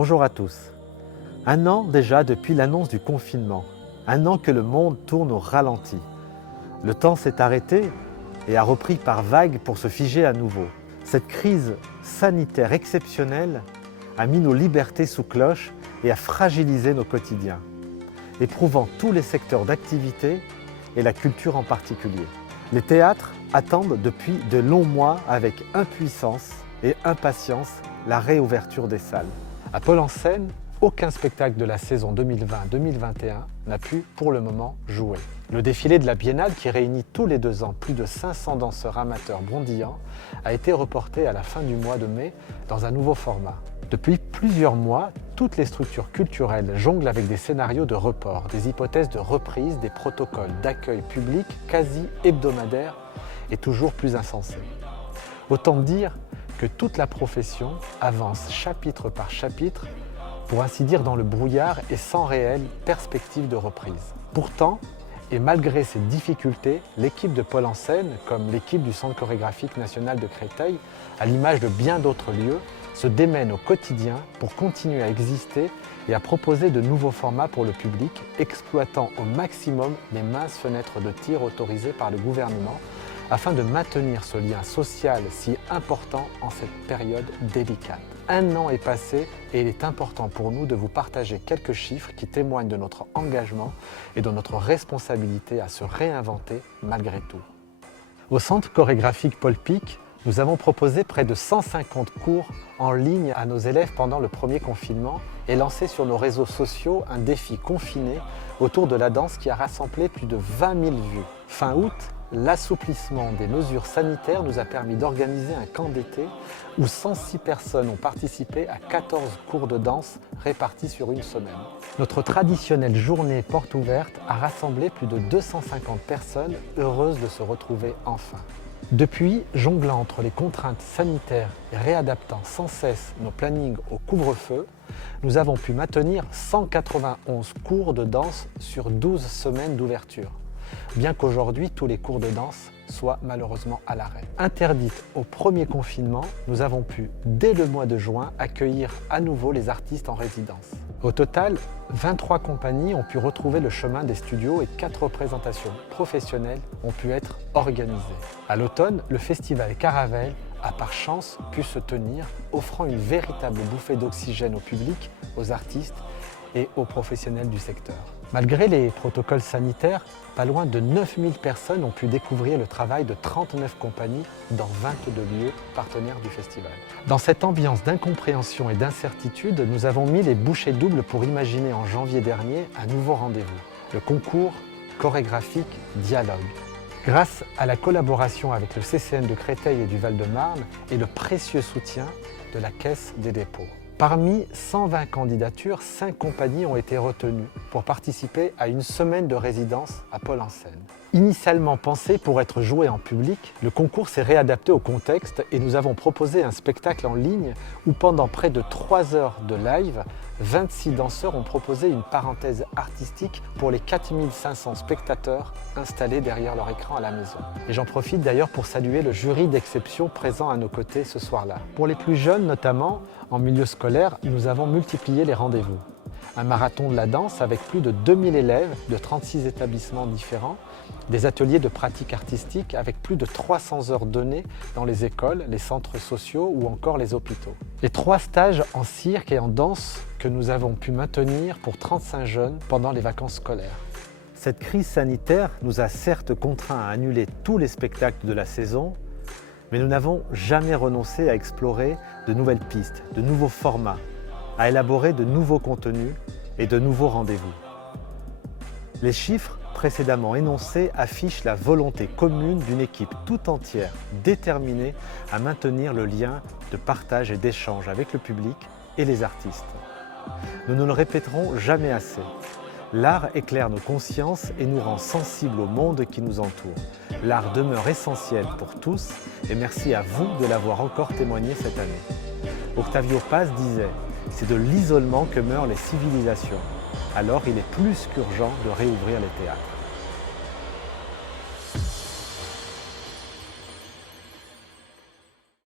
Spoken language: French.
Bonjour à tous. Un an déjà depuis l'annonce du confinement. Un an que le monde tourne au ralenti. Le temps s'est arrêté et a repris par vagues pour se figer à nouveau. Cette crise sanitaire exceptionnelle a mis nos libertés sous cloche et a fragilisé nos quotidiens, éprouvant tous les secteurs d'activité et la culture en particulier. Les théâtres attendent depuis de longs mois avec impuissance et impatience la réouverture des salles. À Pole-en-Seine, aucun spectacle de la saison 2020-2021 n'a pu pour le moment jouer. Le défilé de la Biennale, qui réunit tous les 2 ans plus de 500 danseurs amateurs brondillants, a été reporté à la fin du mois de mai dans un nouveau format. Depuis plusieurs mois, toutes les structures culturelles jonglent avec des scénarios de report, des hypothèses de reprise, des protocoles d'accueil public quasi hebdomadaires et toujours plus insensés. Autant dire que toute la profession avance chapitre par chapitre, pour ainsi dire dans le brouillard et sans réelle perspective de reprise. Pourtant, et malgré ces difficultés, l'équipe de Pole-en-Seine, comme l'équipe du Centre chorégraphique national de Créteil, à l'image de bien d'autres lieux, se démène au quotidien pour continuer à exister et à proposer de nouveaux formats pour le public, exploitant au maximum les minces fenêtres de tir autorisées par le gouvernement, afin de maintenir ce lien social si important en cette période délicate. Un an est passé et il est important pour nous de vous partager quelques chiffres qui témoignent de notre engagement et de notre responsabilité à se réinventer malgré tout. Au Centre chorégraphique Paul Pic, nous avons proposé près de 150 cours en ligne à nos élèves pendant le premier confinement et lancé sur nos réseaux sociaux un défi confiné autour de la danse qui a rassemblé plus de 20 000 vues. Fin août, l'assouplissement des mesures sanitaires nous a permis d'organiser un camp d'été où 106 personnes ont participé à 14 cours de danse répartis sur une semaine. Notre traditionnelle journée porte ouverte a rassemblé plus de 250 personnes heureuses de se retrouver enfin. Depuis, jonglant entre les contraintes sanitaires et réadaptant sans cesse nos plannings au couvre-feu, nous avons pu maintenir 191 cours de danse sur 12 semaines d'ouverture, bien qu'aujourd'hui tous les cours de danse soient malheureusement à l'arrêt. Interdites au premier confinement, nous avons pu, dès le mois de juin, accueillir à nouveau les artistes en résidence. Au total, 23 compagnies ont pu retrouver le chemin des studios et 4 représentations professionnelles ont pu être organisées. À l'automne, le festival Caravelle a par chance pu se tenir, offrant une véritable bouffée d'oxygène au public, aux artistes et aux professionnels du secteur. Malgré les protocoles sanitaires, pas loin de 9000 personnes ont pu découvrir le travail de 39 compagnies dans 22 lieux partenaires du festival. Dans cette ambiance d'incompréhension et d'incertitude, nous avons mis les bouchées doubles pour imaginer en janvier dernier un nouveau rendez-vous, le concours chorégraphique Dialogue. Grâce à la collaboration avec le CCN de Créteil et du Val-de-Marne et le précieux soutien de la Caisse des dépôts. Parmi 120 candidatures, 5 compagnies ont été retenues pour participer à une semaine de résidence à Pole-en-Seine. Initialement pensé pour être joué en public, le concours s'est réadapté au contexte et nous avons proposé un spectacle en ligne où pendant près de 3 heures de live, 26 danseurs ont proposé une parenthèse artistique pour les 4500 spectateurs installés derrière leur écran à la maison. Et j'en profite d'ailleurs pour saluer le jury d'exception présent à nos côtés ce soir-là. Pour les plus jeunes notamment, en milieu scolaire, nous avons multiplié les rendez-vous. Un marathon de la danse avec plus de 2000 élèves de 36 établissements différents, des ateliers de pratique artistique avec plus de 300 heures données dans les écoles, les centres sociaux ou encore les hôpitaux. Et 3 stages en cirque et en danse que nous avons pu maintenir pour 35 jeunes pendant les vacances scolaires. Cette crise sanitaire nous a certes contraints à annuler tous les spectacles de la saison, mais nous n'avons jamais renoncé à explorer de nouvelles pistes, de nouveaux formats, à élaborer de nouveaux contenus et de nouveaux rendez-vous. Les chiffres précédemment énoncés affichent la volonté commune d'une équipe tout entière déterminée à maintenir le lien de partage et d'échange avec le public et les artistes. Nous ne le répéterons jamais assez. L'art éclaire nos consciences et nous rend sensibles au monde qui nous entoure. L'art demeure essentiel pour tous et merci à vous de l'avoir encore témoigné cette année. Octavio Paz disait « C'est de l'isolement que meurent les civilisations ». Alors il est plus qu'urgent de réouvrir les théâtres.